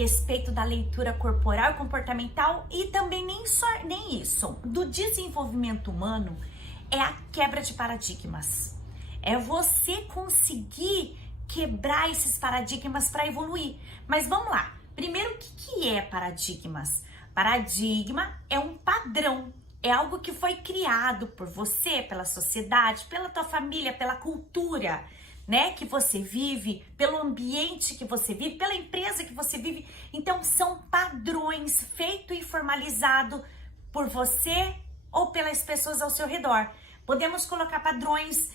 respeito da leitura corporal e comportamental e também nem isso, do desenvolvimento humano, é a quebra de paradigmas. É você conseguir quebrar esses paradigmas para evoluir. Mas vamos lá. Primeiro, o que é paradigmas? Paradigma é um padrão. É algo que foi criado por você, pela sociedade, pela tua família, pela cultura, né, que você vive, pelo ambiente que você vive, pela empresa que você vive. Então, são padrões feitos e formalizados por você ou pelas pessoas ao seu redor. Podemos colocar padrões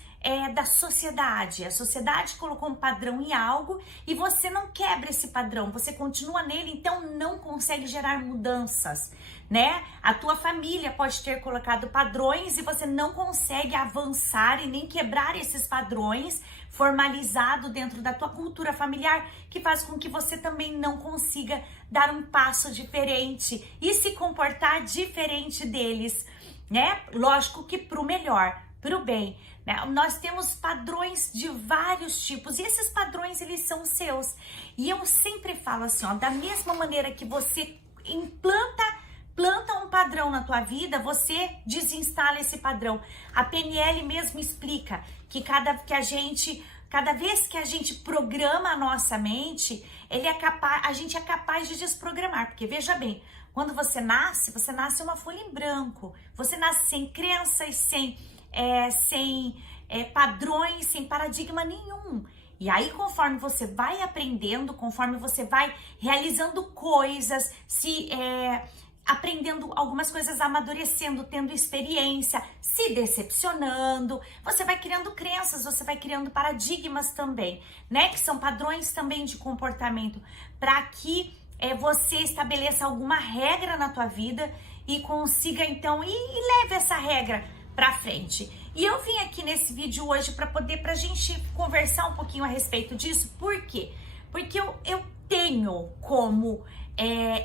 da sociedade. A sociedade colocou um padrão em algo e você não quebra esse padrão, você continua nele, então não consegue gerar mudanças, né? A tua família pode ter colocado padrões e você não consegue avançar e nem quebrar esses padrões formalizado dentro da tua cultura familiar, que faz com que você também não consiga dar um passo diferente e se comportar diferente deles, né? Lógico que pro melhor, pro bem, né? Nós temos padrões de vários tipos e esses padrões, eles são seus. E eu sempre falo assim, ó, da mesma maneira que você planta um padrão na tua vida, você desinstala esse padrão. A PNL mesmo explica que cada vez que a gente programa a nossa mente, a gente é capaz de desprogramar. Porque veja bem, quando você nasce uma folha em branco. Você nasce sem crenças, sem padrões, sem paradigma nenhum. E aí, conforme você vai aprendendo, conforme você vai realizando coisas, aprendendo algumas coisas, amadurecendo, tendo experiência, se decepcionando, você vai criando crenças, você vai criando paradigmas também, né? Que são padrões também de comportamento, para que você estabeleça alguma regra na tua vida e consiga, então, e leve essa regra pra frente. E eu vim aqui nesse vídeo hoje pra gente conversar um pouquinho a respeito disso. Por quê? Porque eu tenho como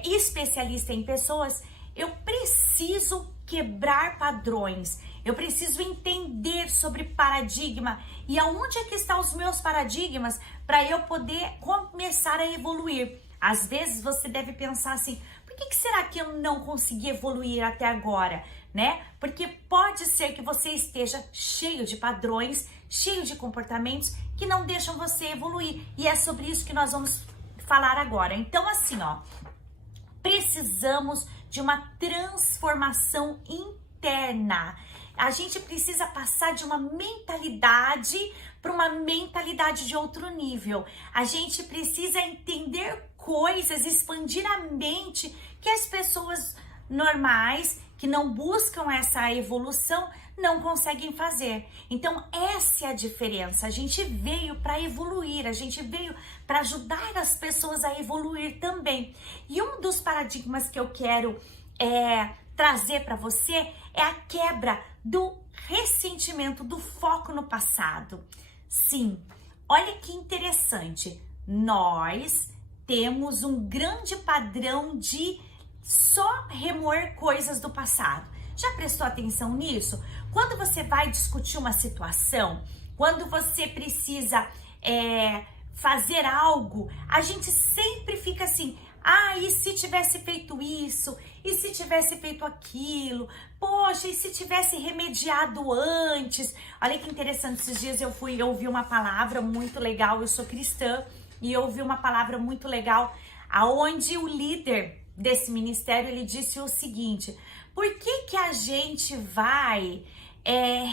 especialista em pessoas, eu preciso quebrar padrões, eu preciso entender sobre paradigma e aonde é que estão os meus paradigmas para eu poder começar a evoluir. Às vezes você deve pensar assim, por que será que eu não consegui evoluir até agora, né? Porque pode ser que você esteja cheio de padrões, cheio de comportamentos que não deixam você evoluir. E é sobre isso que nós vamos falar agora. Então, assim, ó, precisamos de uma transformação interna. A gente precisa passar de uma mentalidade para uma mentalidade de outro nível. A gente precisa entender coisas, expandir a mente que as pessoas normais, que não buscam essa evolução, não conseguem fazer. Então, essa é a diferença. A gente veio para evoluir, a gente veio para ajudar as pessoas a evoluir também. E um dos paradigmas que eu quero trazer para você é a quebra do ressentimento, do foco no passado. Sim, olha que interessante. Nós temos um grande padrão de só remoer coisas do passado. Já prestou atenção nisso? Quando você vai discutir uma situação, quando você precisa fazer algo, a gente sempre fica assim, e se tivesse feito isso? E se tivesse feito aquilo? Poxa, e se tivesse remediado antes? Olha que interessante, esses dias eu ouvi uma palavra muito legal, eu sou cristã, e eu ouvi uma palavra muito legal, aonde o líder desse ministério, ele disse o seguinte, por que a gente vai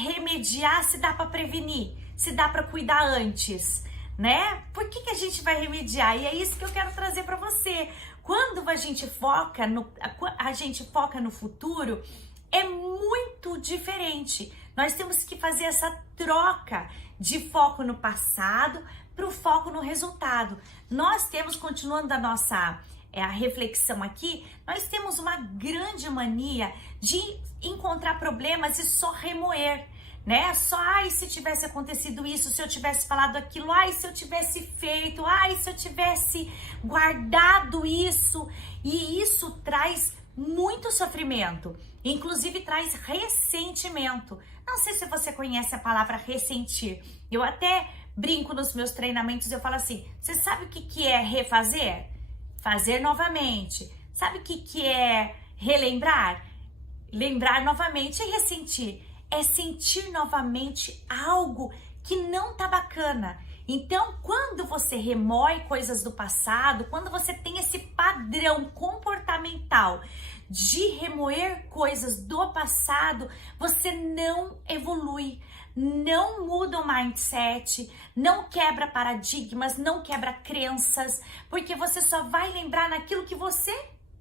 remediar se dá para prevenir, se dá para cuidar antes, né? Por que a gente vai remediar? E é isso que eu quero trazer para você. Quando a gente foca no futuro, é muito diferente. Nós temos que fazer essa troca de foco no passado para o foco no resultado. Nós temos, continuando a nossa a reflexão aqui, nós temos uma grande mania de encontrar problemas e só remoer, né? Só, se tivesse acontecido isso, se eu tivesse falado aquilo, se eu tivesse feito, se eu tivesse guardado isso. E isso traz muito sofrimento, inclusive traz ressentimento. Não sei se você conhece a palavra ressentir. Eu até brinco nos meus treinamentos, eu falo assim, você sabe o que é refazer? fazer novamente. Sabe o que é relembrar? Lembrar novamente e ressentir. É sentir novamente algo que não tá bacana. Então, quando você remoe coisas do passado, quando você tem esse padrão comportamental de remoer coisas do passado, você não evolui, não muda o mindset, não quebra paradigmas, não quebra crenças, porque você só vai lembrar naquilo que você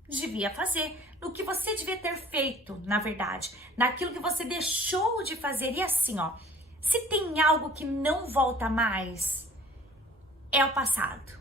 devia fazer, no que você devia ter feito, na verdade, naquilo que você deixou de fazer. E assim, ó, se tem algo que não volta mais, é o passado.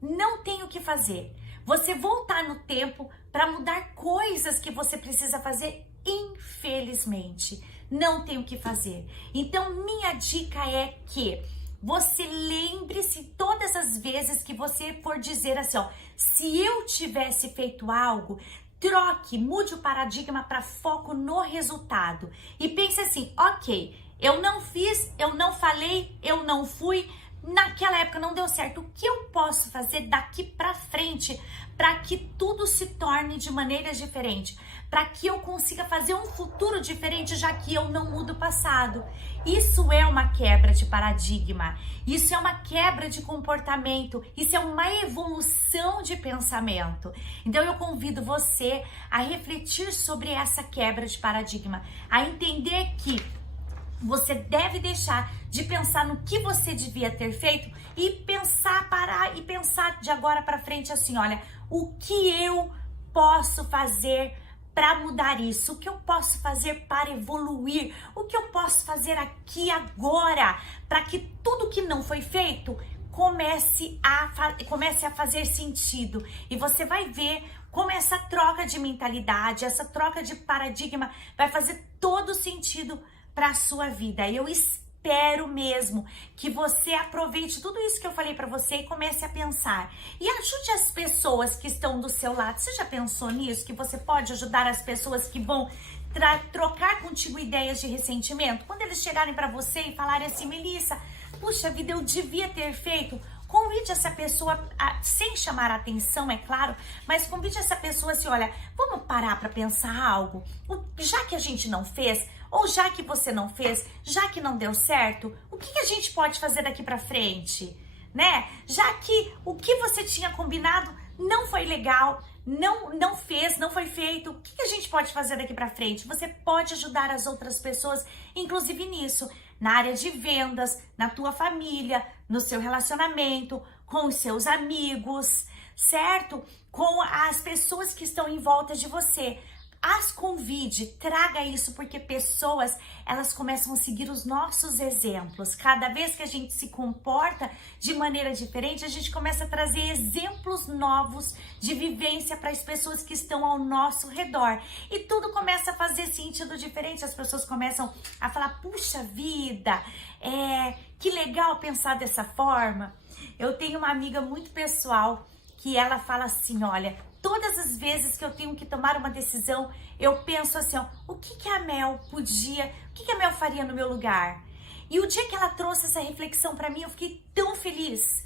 Não tem o que fazer. Você voltar no tempo para mudar coisas que você precisa fazer, infelizmente, não tem o que fazer. Então, minha dica é que você lembre-se todas as vezes que você for dizer assim, ó, se eu tivesse feito algo, troque, mude o paradigma para foco no resultado. E pense assim, ok, eu não fiz, eu não falei, eu não fui, naquela época não deu certo. O que eu posso fazer daqui para frente para que tudo se torne de maneira diferente? Para que eu consiga fazer um futuro diferente, já que eu não mudo o passado. Isso é uma quebra de paradigma, isso é uma quebra de comportamento, isso é uma evolução de pensamento. Então eu convido você a refletir sobre essa quebra de paradigma, a entender que você deve deixar de pensar no que você devia ter feito e parar e pensar de agora para frente assim, olha, o que eu posso fazer para mudar isso? O que eu posso fazer para evoluir? O que eu posso fazer aqui agora para que tudo que não foi feito comece a fazer sentido? E você vai ver como essa troca de mentalidade, essa troca de paradigma vai fazer todo sentido para a sua vida. Eu espero mesmo que você aproveite tudo isso que eu falei para você e comece a pensar. E ajude as pessoas que estão do seu lado. Você já pensou nisso? Que você pode ajudar as pessoas que vão trocar contigo ideias de ressentimento? Quando eles chegarem para você e falarem assim, Melissa, puxa vida, eu devia ter feito. Convide essa pessoa, sem chamar a atenção, é claro, mas convide essa pessoa assim, olha, vamos parar para pensar algo? Já que a gente não fez, ou já que você não fez, já que não deu certo, o que a gente pode fazer daqui para frente, né? Já que o que você tinha combinado não foi legal, não fez, não foi feito, o que a gente pode fazer daqui para frente? Você pode ajudar as outras pessoas, inclusive nisso, na área de vendas, na tua família, no seu relacionamento, com os seus amigos, certo? Com as pessoas que estão em volta de você. As convide, traga isso, porque pessoas, elas começam a seguir os nossos exemplos. Cada vez que a gente se comporta de maneira diferente, a gente começa a trazer exemplos novos de vivência para as pessoas que estão ao nosso redor. E tudo começa a fazer sentido diferente, as pessoas começam a falar, puxa vida, que legal pensar dessa forma. Eu tenho uma amiga muito pessoal que ela fala assim, olha, todas as vezes que eu tenho que tomar uma decisão, eu penso assim, ó, o que a Mel podia, o que a Mel faria no meu lugar? E o dia que ela trouxe essa reflexão para mim, eu fiquei tão feliz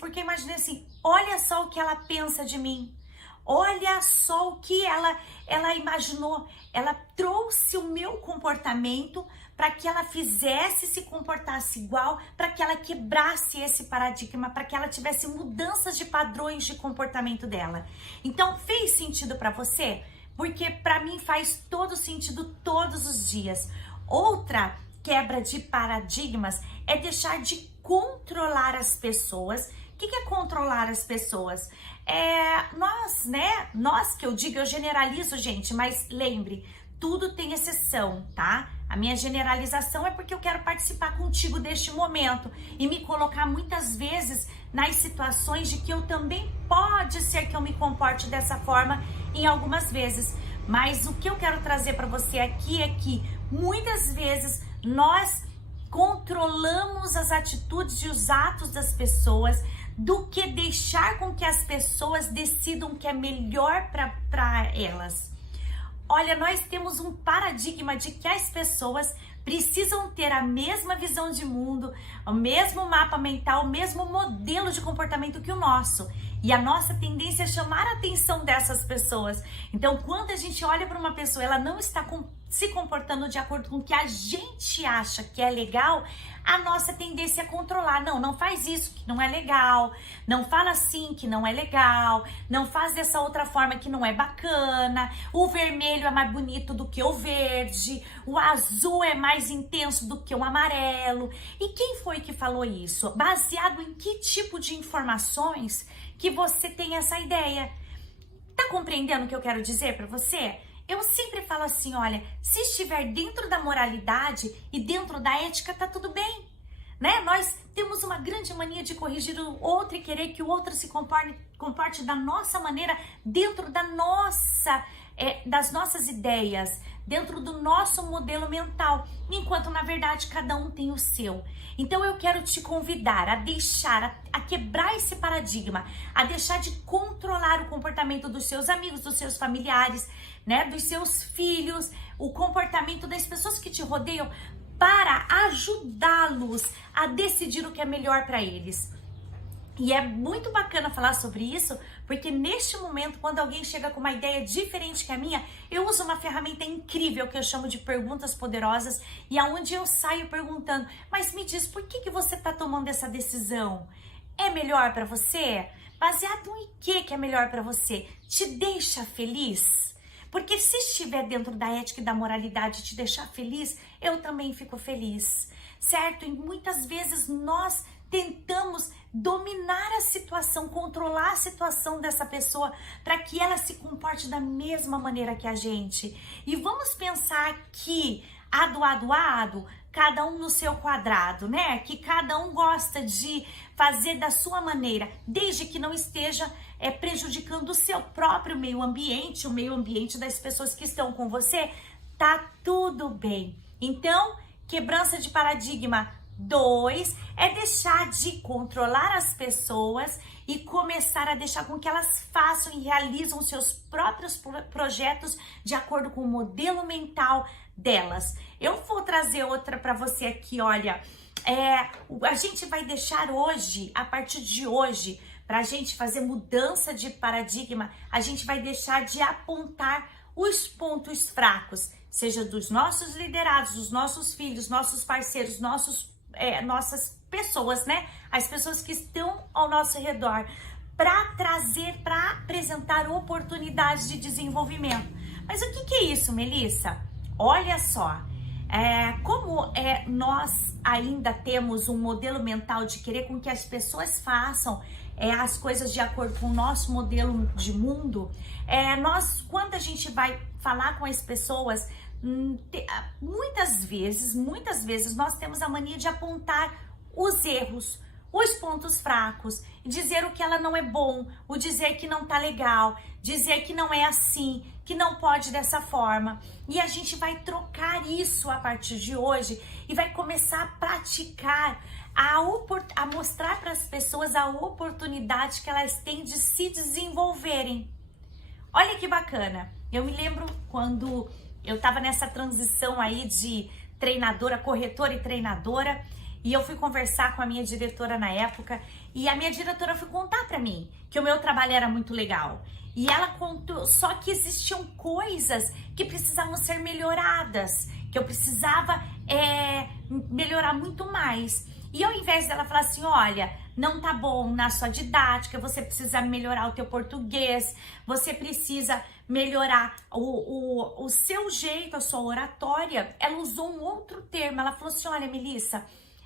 porque eu imaginei assim, olha só o que ela pensa de mim, olha só o que ela imaginou, ela trouxe o meu comportamento para que ela fizesse, se comportasse igual, para que ela quebrasse esse paradigma, para que ela tivesse mudanças de padrões de comportamento dela. Então, fez sentido para você? Porque para mim faz todo sentido todos os dias. Outra quebra de paradigmas é deixar de controlar as pessoas. O que é controlar as pessoas? Nós que eu digo, eu generalizo, gente, mas lembre, tudo tem exceção, tá? A minha generalização é porque eu quero participar contigo deste momento e me colocar muitas vezes nas situações de que eu também pode ser que eu me comporte dessa forma em algumas vezes. Mas o que eu quero trazer para você aqui é que muitas vezes nós controlamos as atitudes e os atos das pessoas do que deixar com que as pessoas decidam o que é melhor para elas. Olha, nós temos um paradigma de que as pessoas precisam ter a mesma visão de mundo, o mesmo mapa mental, o mesmo modelo de comportamento que o nosso. E a nossa tendência é chamar a atenção dessas pessoas. Então, quando a gente olha para uma pessoa, ela não está se comportando de acordo com o que a gente acha que é legal, a nossa tendência é controlar. Não, não faz isso que não é legal, não fala assim que não é legal, não faz dessa outra forma que não é bacana, o vermelho é mais bonito do que o verde, o azul é mais intenso do que o amarelo. E quem foi que falou isso? Baseado em que tipo de informações que você tem essa ideia? Tá compreendendo o que eu quero dizer para você? Eu sempre falo assim, olha, se estiver dentro da moralidade e dentro da ética, tá tudo bem, né? Nós temos uma grande mania de corrigir o outro e querer que o outro se comporte da nossa maneira, dentro da das nossas ideias, dentro do nosso modelo mental, enquanto na verdade cada um tem o seu. Então eu quero te convidar a quebrar esse paradigma, a deixar de controlar o comportamento dos seus amigos, dos seus familiares, né, dos seus filhos, o comportamento das pessoas que te rodeiam, para ajudá-los a decidir o que é melhor para eles. E é muito bacana falar sobre isso, porque neste momento, quando alguém chega com uma ideia diferente que a minha, eu uso uma ferramenta incrível que eu chamo de perguntas poderosas, e aonde eu saio perguntando, mas me diz, por que você está tomando essa decisão? É melhor para você? Baseado em que é melhor para você? Te deixa feliz? Porque se estiver dentro da ética e da moralidade te deixar feliz, eu também fico feliz, certo? E muitas vezes nós tentamos dominar a situação, controlar a situação dessa pessoa para que ela se comporte da mesma maneira que a gente. E vamos pensar que ado, cada um no seu quadrado, né? Que cada um gosta de fazer da sua maneira, desde que não esteja prejudicando o seu próprio meio ambiente, o meio ambiente das pessoas que estão com você, tá tudo bem. Então, quebrança de paradigma 2 é deixar de controlar as pessoas e começar a deixar com que elas façam e realizam os seus próprios projetos de acordo com o modelo mental delas. Eu vou trazer outra para você aqui, olha, a gente vai deixar hoje, a partir de hoje, para a gente fazer mudança de paradigma, a gente vai deixar de apontar os pontos fracos, seja dos nossos liderados, dos nossos filhos, nossos parceiros, nossas pessoas, né? As pessoas que estão ao nosso redor, para apresentar oportunidades de desenvolvimento. Mas o que é isso, Melissa? Olha só, como nós ainda temos um modelo mental de querer com que as pessoas façam as coisas de acordo com o nosso modelo de mundo, quando a gente vai falar com as pessoas, muitas vezes nós temos a mania de apontar os erros, os pontos fracos, dizer o que ela não é bom, o dizer que não tá legal, dizer que não é assim, que não pode dessa forma. E a gente vai trocar isso a partir de hoje e vai começar a praticar, a mostrar para as pessoas a oportunidade que elas têm de se desenvolverem. Olha que bacana. Eu me lembro quando eu tava nessa transição aí de treinadora, corretora e treinadora, e eu fui conversar com a minha diretora na época, e a minha diretora foi contar pra mim que o meu trabalho era muito legal. E ela contou, só que existiam coisas que precisavam ser melhoradas, que eu precisava melhorar muito mais. E ao invés dela falar assim, olha, não tá bom na sua didática, você precisa melhorar o teu português, você precisa melhorar o seu jeito, a sua oratória, ela usou um outro termo, ela falou assim, olha, Melissa,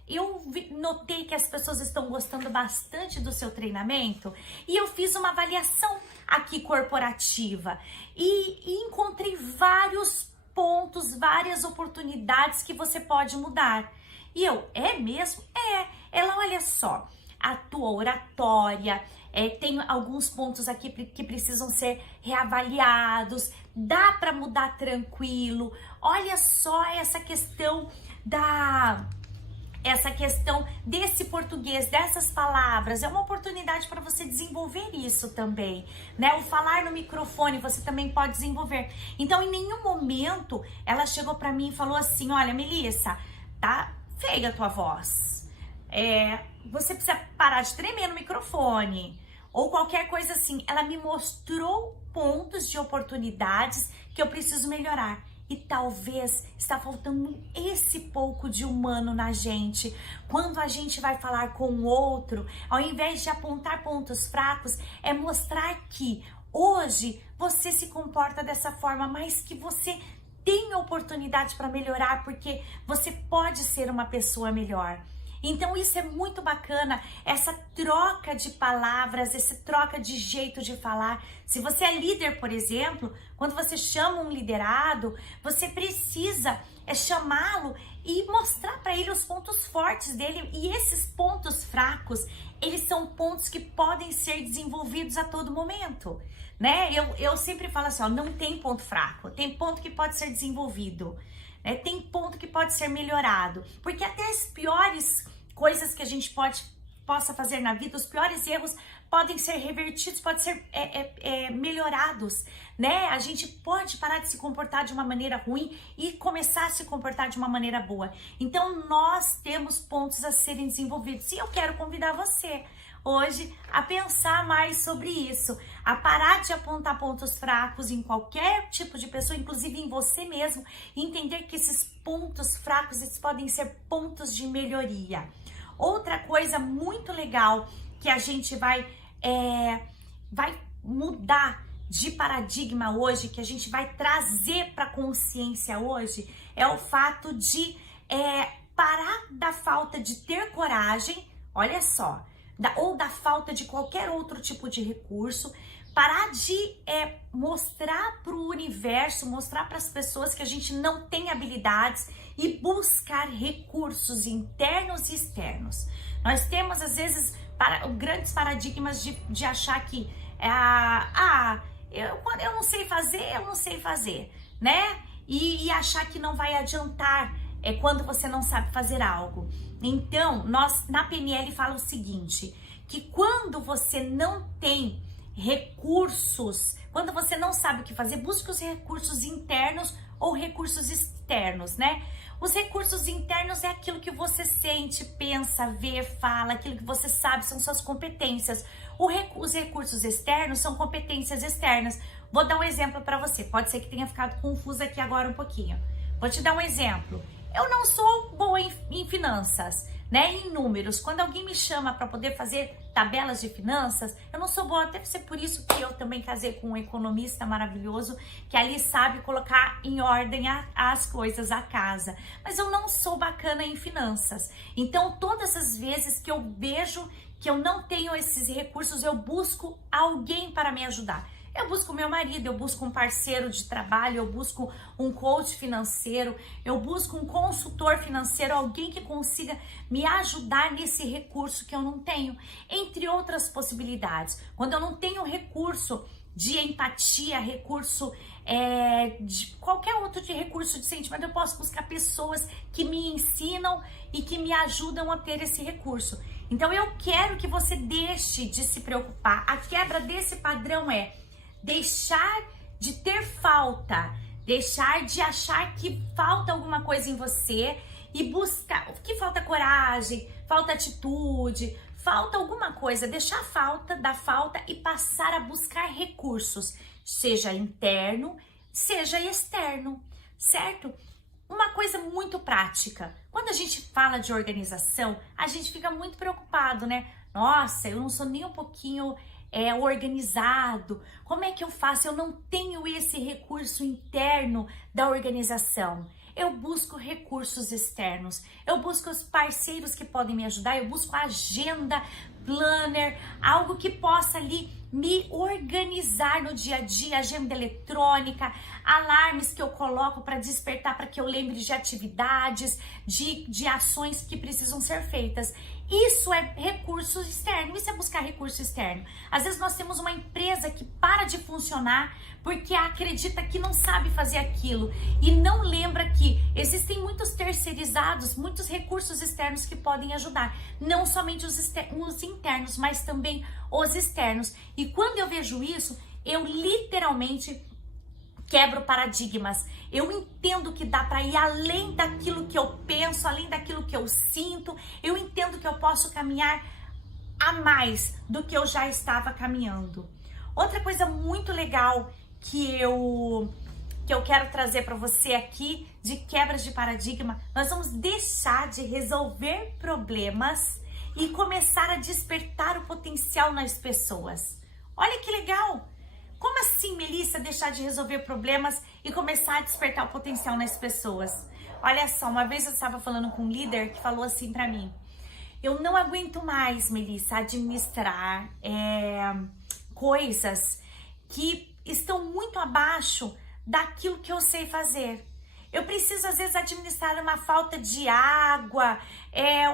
eu notei que as pessoas estão gostando bastante do seu treinamento e eu fiz uma avaliação aqui corporativa e encontrei vários pontos, várias oportunidades que você pode mudar. E eu, é mesmo? Ela, olha só, a tua oratória, tem alguns pontos aqui que precisam ser reavaliados, dá para mudar tranquilo. Olha só essa questão desse português, dessas palavras, é uma oportunidade para você desenvolver isso também, né? O falar no microfone você também pode desenvolver. Então, em nenhum momento ela chegou para mim e falou assim, olha, Melissa, tá feia a tua voz, você precisa parar de tremer no microfone, ou qualquer coisa assim. Ela me mostrou pontos de oportunidades que eu preciso melhorar. E talvez está faltando esse pouco de humano na gente. Quando a gente vai falar com o outro, ao invés de apontar pontos fracos, é mostrar que hoje você se comporta dessa forma, mas que você tem oportunidade para melhorar, porque você pode ser uma pessoa melhor. Então isso é muito bacana, essa troca de palavras, essa troca de jeito de falar. Se você é líder, por exemplo, quando você chama um liderado, você precisa chamá-lo e mostrar para ele os pontos fortes dele. E esses pontos fracos, eles são pontos que podem ser desenvolvidos a todo momento, né? Eu sempre falo assim, ó, não tem ponto fraco, tem ponto que pode ser desenvolvido. Tem ponto que pode ser melhorado, porque até as piores coisas que a gente possa fazer na vida, os piores erros podem ser revertidos, podem ser melhorados, né? A gente pode parar de se comportar de uma maneira ruim e começar a se comportar de uma maneira boa. Então nós temos pontos a serem desenvolvidos e eu quero convidar você hoje a pensar mais sobre isso, a parar de apontar pontos fracos em qualquer tipo de pessoa, inclusive em você mesmo, e entender que esses pontos fracos eles podem ser pontos de melhoria. Outra coisa muito legal que a gente vai mudar de paradigma hoje, que a gente vai trazer para a consciência hoje, é o fato de parar da falta de ter coragem, olha só, ou da falta de qualquer outro tipo de recurso, parar de mostrar para o universo, mostrar para as pessoas que a gente não tem habilidades e buscar recursos internos e externos. Nós temos, às vezes, grandes paradigmas de achar que eu não sei fazer, né? E achar que não vai adiantar quando você não sabe fazer algo. Então, nós na PNL fala o seguinte, que quando você não tem recursos, quando você não sabe o que fazer, busque os recursos internos ou recursos externos, né? Os recursos internos é aquilo que você sente, pensa, vê, fala, aquilo que você sabe, são suas competências. Os recursos externos são competências externas. Vou dar um exemplo para você, pode ser que tenha ficado confusa aqui agora um pouquinho. Vou te dar um exemplo. Eu não sou boa em finanças, né? Em números. Quando alguém me chama para poder fazer tabelas de finanças, eu não sou boa. Deve ser por isso que eu também casei com um economista maravilhoso que ali sabe colocar em ordem as coisas, a casa. Mas eu não sou bacana em finanças. Então, todas as vezes que eu vejo que eu não tenho esses recursos, eu busco alguém para me ajudar. Eu busco meu marido, eu busco um parceiro de trabalho, eu busco um coach financeiro, eu busco um consultor financeiro, alguém que consiga me ajudar nesse recurso que eu não tenho, entre outras possibilidades. Quando eu não tenho recurso de empatia, recurso de qualquer outro recurso de sentimento, eu posso buscar pessoas que me ensinam e que me ajudam a ter esse recurso. Então eu quero que você deixe de se preocupar. A quebra desse padrão é deixar de ter falta, deixar de achar que falta alguma coisa em você e buscar, que falta coragem, falta atitude, falta alguma coisa, deixar da falta e passar a buscar recursos, seja interno, seja externo, certo? Uma coisa muito prática, quando a gente fala de organização, a gente fica muito preocupado, né? Nossa, eu não sou nem um pouquinho organizado, como é que eu faço? Eu não tenho esse recurso interno da organização. Eu busco recursos externos, eu busco os parceiros que podem me ajudar, eu busco agenda, planner, algo que possa ali me organizar no dia a dia, agenda eletrônica, alarmes que eu coloco para despertar, para que eu lembre de atividades, de ações que precisam ser feitas. Isso é recurso externo, isso é buscar recurso externo. Às vezes nós temos uma empresa que para de funcionar porque acredita que não sabe fazer aquilo e não lembra que existem muitos terceirizados, muitos recursos externos que podem ajudar. Não somente os internos, mas também os externos. E quando eu vejo isso, eu literalmente quebro paradigmas. Eu entendo que dá para ir além daquilo que eu penso, além daquilo que eu sinto. Eu entendo que eu posso caminhar a mais do que eu já estava caminhando. Outra coisa muito legal que eu quero trazer para você aqui de quebras de paradigma, nós vamos deixar de resolver problemas e começar a despertar o potencial nas pessoas. Olha que legal! Como assim, Melissa, deixar de resolver problemas e começar a despertar o potencial nas pessoas? Olha só, uma vez eu estava falando com um líder que falou assim para mim: eu não aguento mais, Melissa, administrar coisas que estão muito abaixo daquilo que eu sei fazer. Eu preciso, às vezes, administrar uma falta de água,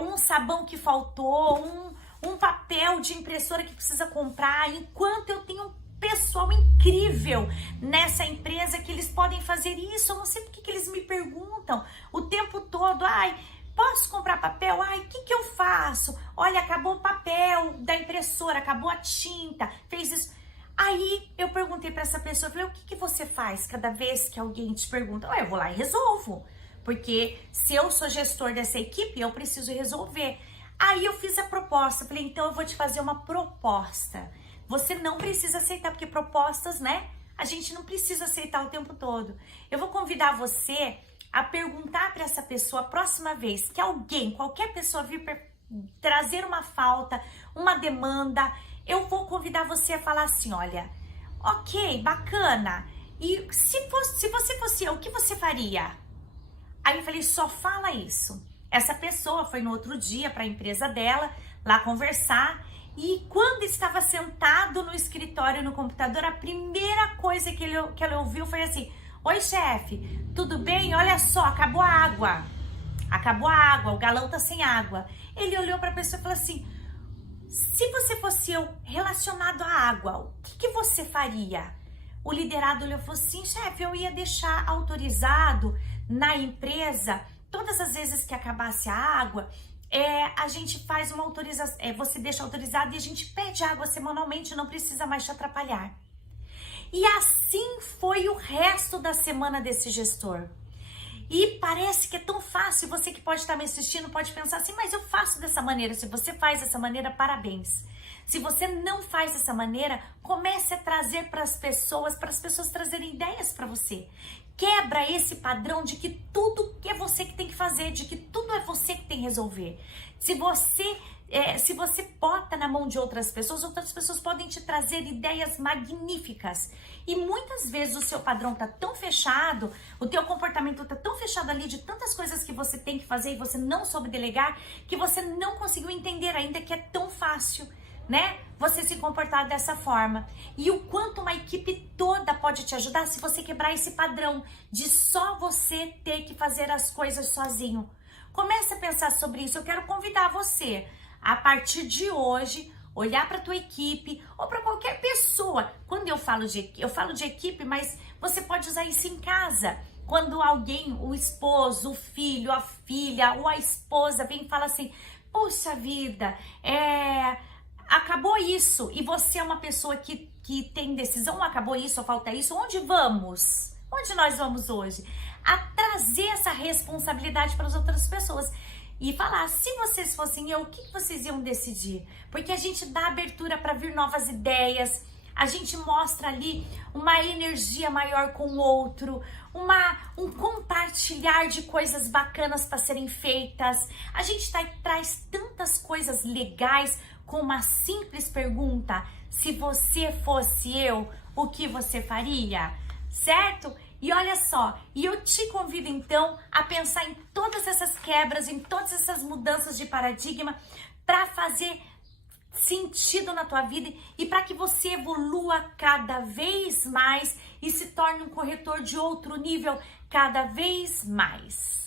um sabão que faltou, um papel de impressora que precisa comprar, enquanto eu tenho um pessoal incrível nessa empresa que eles podem fazer isso. Eu não sei porque que eles me perguntam o tempo todo: ai, posso comprar papel? Ai, o que eu faço? Olha, acabou o papel da impressora, acabou a tinta, fez isso. Aí eu perguntei para essa pessoa, falei: o que você faz cada vez que alguém te pergunta? Eu vou lá e resolvo, porque se eu sou gestor dessa equipe, eu preciso resolver. Aí eu fiz a proposta, falei: então eu vou te fazer uma proposta. Você não precisa aceitar, porque propostas, né? A gente não precisa aceitar o tempo todo. Eu vou convidar você a perguntar para essa pessoa a próxima vez que alguém, qualquer pessoa vir trazer uma falta, uma demanda, eu vou convidar você a falar assim: olha, ok, bacana, e se você fosse eu, o que você faria? Aí eu falei: só fala isso. Essa pessoa foi no outro dia para a empresa dela, lá conversar, e quando estava sentado no escritório, no computador, a primeira coisa que ela ouviu foi assim: oi, chefe, tudo bem? Olha só, acabou a água. Acabou a água, o galão tá sem água. Ele olhou para a pessoa e falou assim: se você fosse eu relacionado à água, o que você faria? O liderado olhou e falou assim: chefe, eu ia deixar autorizado na empresa, todas as vezes que acabasse a água, a gente faz uma autorização, você deixa autorizado e a gente pede água semanalmente, não precisa mais te atrapalhar. E assim foi o resto da semana desse gestor. E parece que é tão fácil, você que pode estar me assistindo pode pensar assim: mas eu faço dessa maneira. Se você faz dessa maneira, parabéns. Se você não faz dessa maneira, comece a trazer para as pessoas trazerem ideias para você. Quebra esse padrão de que tudo é você que tem que fazer, de que tudo é você que tem que resolver. Se você bota na mão de outras pessoas podem te trazer ideias magníficas. E muitas vezes o seu padrão tá tão fechado, o teu comportamento tá tão fechado ali de tantas coisas que você tem que fazer e você não soube delegar, que você não conseguiu entender ainda que é tão fácil, né? Você se comportar dessa forma. E o quanto uma equipe toda pode te ajudar se você quebrar esse padrão de só você ter que fazer as coisas sozinho. Comece a pensar sobre isso. Eu quero convidar você a partir de hoje olhar para tua equipe ou para qualquer pessoa. Quando eu falo de equipe, mas você pode usar isso em casa. Quando alguém, o esposo, o filho, a filha ou a esposa vem e fala assim: puxa vida, acabou isso, e você é uma pessoa que tem decisão: acabou isso, ou falta isso, onde vamos? Onde nós vamos hoje? A trazer essa responsabilidade para as outras pessoas. E falar: se vocês fossem eu, o que vocês iam decidir? Porque a gente dá abertura para vir novas ideias, a gente mostra ali uma energia maior com o outro, um compartilhar de coisas bacanas para serem feitas. A gente traz tantas coisas legais com uma simples pergunta: se você fosse eu, o que você faria? Certo? E olha só, e eu te convido então a pensar em todas essas quebras, em todas essas mudanças de paradigma para fazer sentido na tua vida e para que você evolua cada vez mais e se torne um corretor de outro nível cada vez mais.